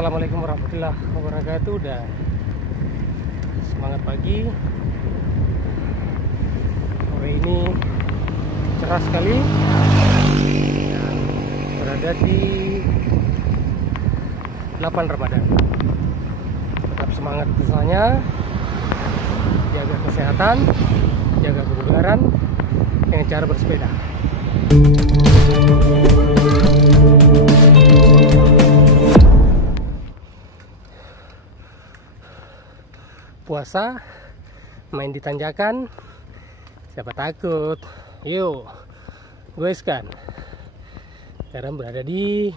Assalamualaikum warahmatullahi wabarakatuh. Udah semangat pagi. Sore ini cerah sekali dan berada di 8 Ramadan. Tetap semangat misalnya, jaga kesehatan, jaga kebugaran dengan cara bersepeda. Puasa main di tanjakan, siapa takut? Yuk, gue kan sekarang berada di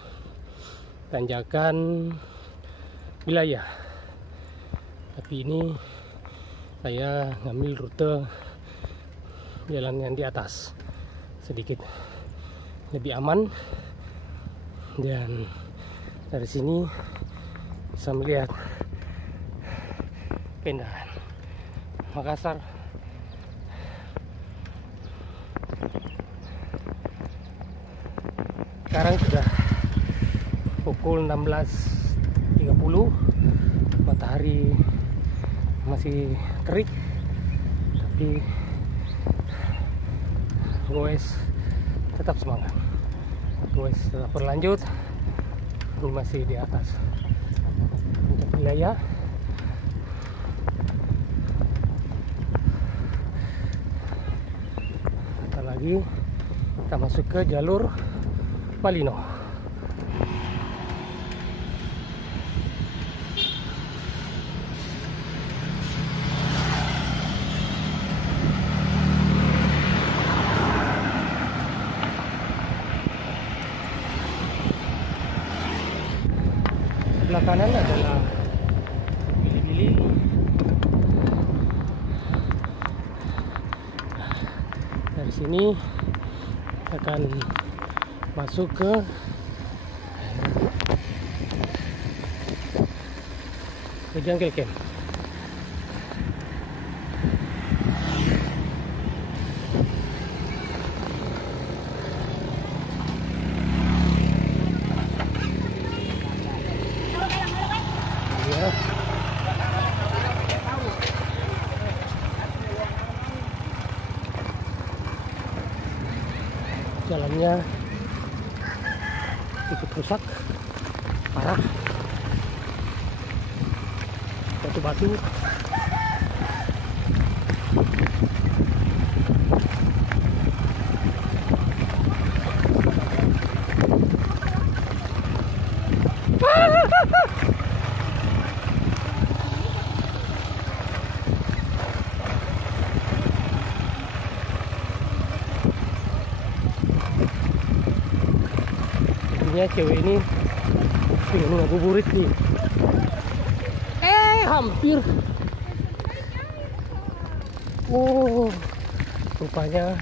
tanjakan wilayah, tapi ini saya ngambil rute jalan yang di atas, sedikit lebih aman, dan dari sini bisa melihat keindahan Makassar. Sekarang sudah pukul 16.30, matahari masih terik, tapi goes tetap semangat, goes tetap berlanjut. Ini masih di atas untuk wilayah. Lagi kita masuk ke jalur Malino. Sebelah kanan adalah Bili-Bili. Dari sini akan masuk ke Jungle Camp. Jalannya cukup rusak, parah, batu-batu. Cewek ini pengen ngabuburit nih. Hampir. Oh, rupanya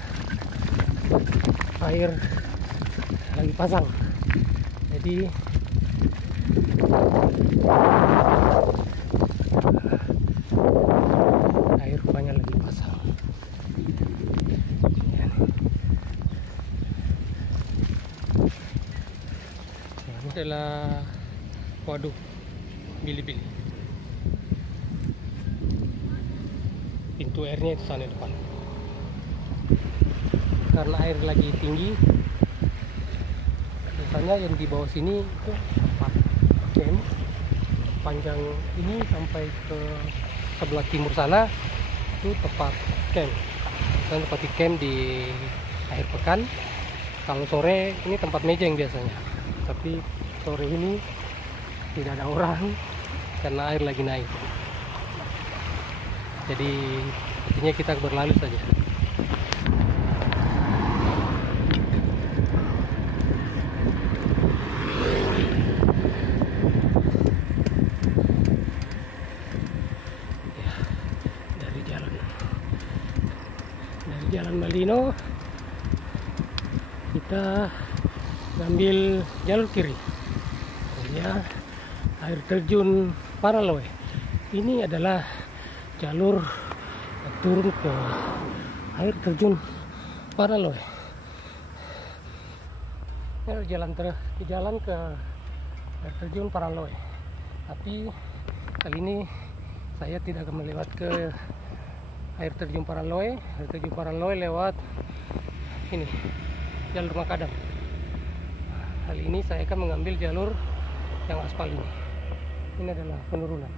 air lagi pasang. Jadi air rupanya lagi pasang. Ini adalah waduk Bili-Bili. Pintu airnya itu sana depan. Karena air lagi tinggi, biasanya yang di bawah sini itu tempat camp. Panjang ini sampai ke sebelah timur sana itu tempat camp. Dan tempat camp di akhir pekan. Kalau sore ini tempat mejeng biasanya. Tapi sore ini tidak ada orang karena air lagi naik. Jadi intinya kita berlalu saja. Ya, dari jalan Malino kita ngambil jalur kiri. Ya, air terjun Paraloe. Ini adalah jalur turun ke air terjun Paraloe. Ini jalan ke air terjun Paraloe. Tapi kali ini saya tidak akan melewat ke air terjun Paraloe. Air terjun Paraloe lewat ini jalur Makadam. Kali ini saya akan mengambil jalur yang aspal ini. Ini adalah penurunan.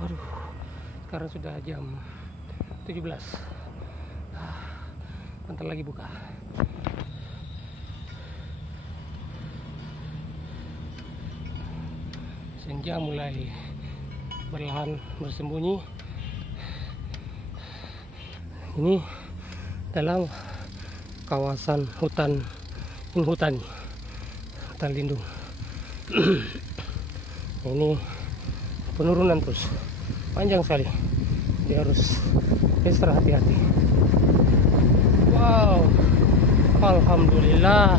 Waduh, sekarang sudah jam 17. Bentar lagi buka. Senja mulai perlahan bersembunyi. Ini dalam kawasan hutan hutan lindung. Ini penurunan terus, panjang sekali. Dia harus ekstra hati-hati. Wow, alhamdulillah.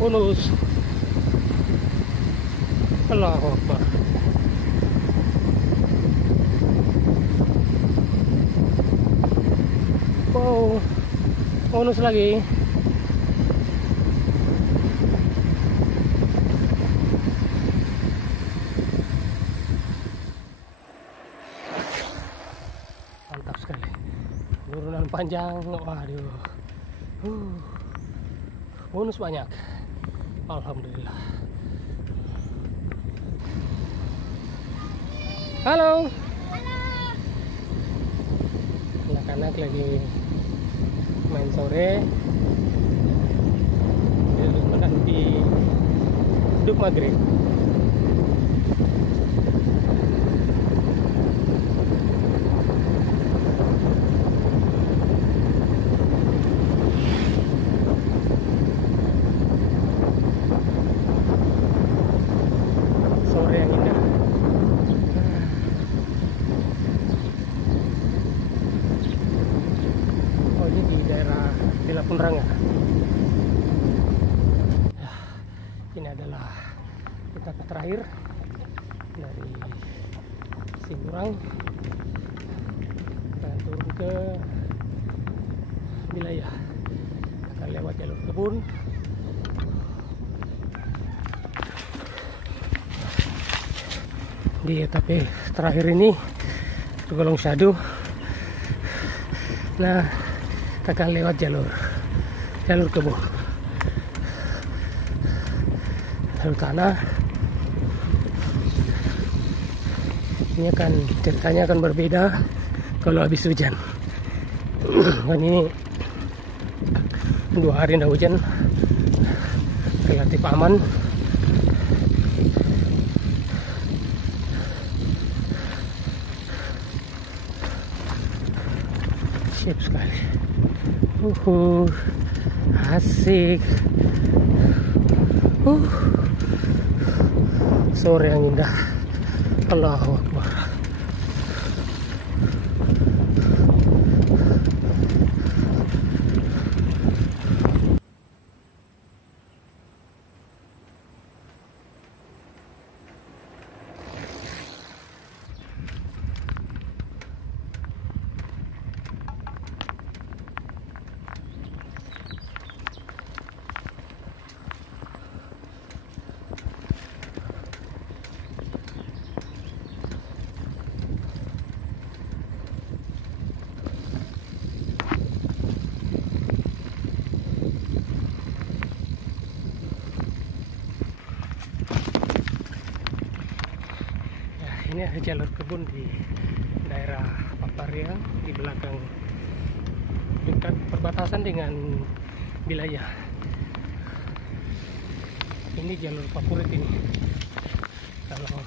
Bonus. Allahu Akbar. Wow, bonus lagi. Mantap sekali. Turunan panjang. Waduh. Bonus banyak. Alhamdulillah. Halo. Anak-anak lagi main sore. Menanti duduk maghrib. Sore yang indah. Oh, ini di daerah Dela Punranga. Ya, ini adalah etapa terakhir dari Simurang. Kita turun ke wilayah. Akan lewat jalur kebun. Di etapa terakhir ini tergolong syadu. Nah, kita akan lewat jalur kebun, jalur tanah. Ini akan ceritanya akan berbeda kalau habis hujan. Dan ini 2 hari tidak hujan, relatif aman. Siap sekali. Asik. Sore yang indah. Allahu Akbar. Ini ada jalur kebun di daerah Paparia, di belakang, dekat perbatasan dengan wilayah. Ini jalur favorit ini kalau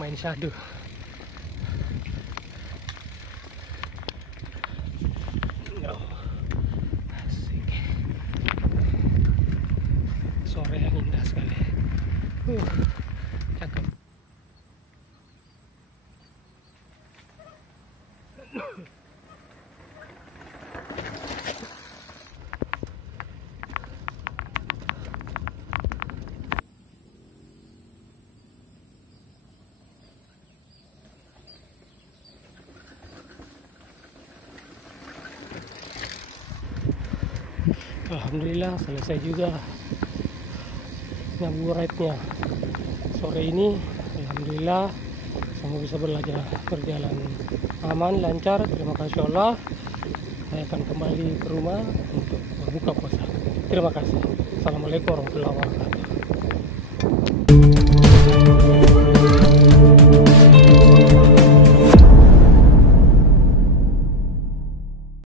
main syadu. Asik. Sore yang indah sekali. Cakep. Alhamdulillah selesai juga ngabuburitnya sore ini. Alhamdulillah semua bisa berjalan aman, lancar. Terima kasih Allah. Saya akan kembali ke rumah untuk berbuka puasa. Terima kasih. Assalamualaikum warahmatullahi wabarakatuh.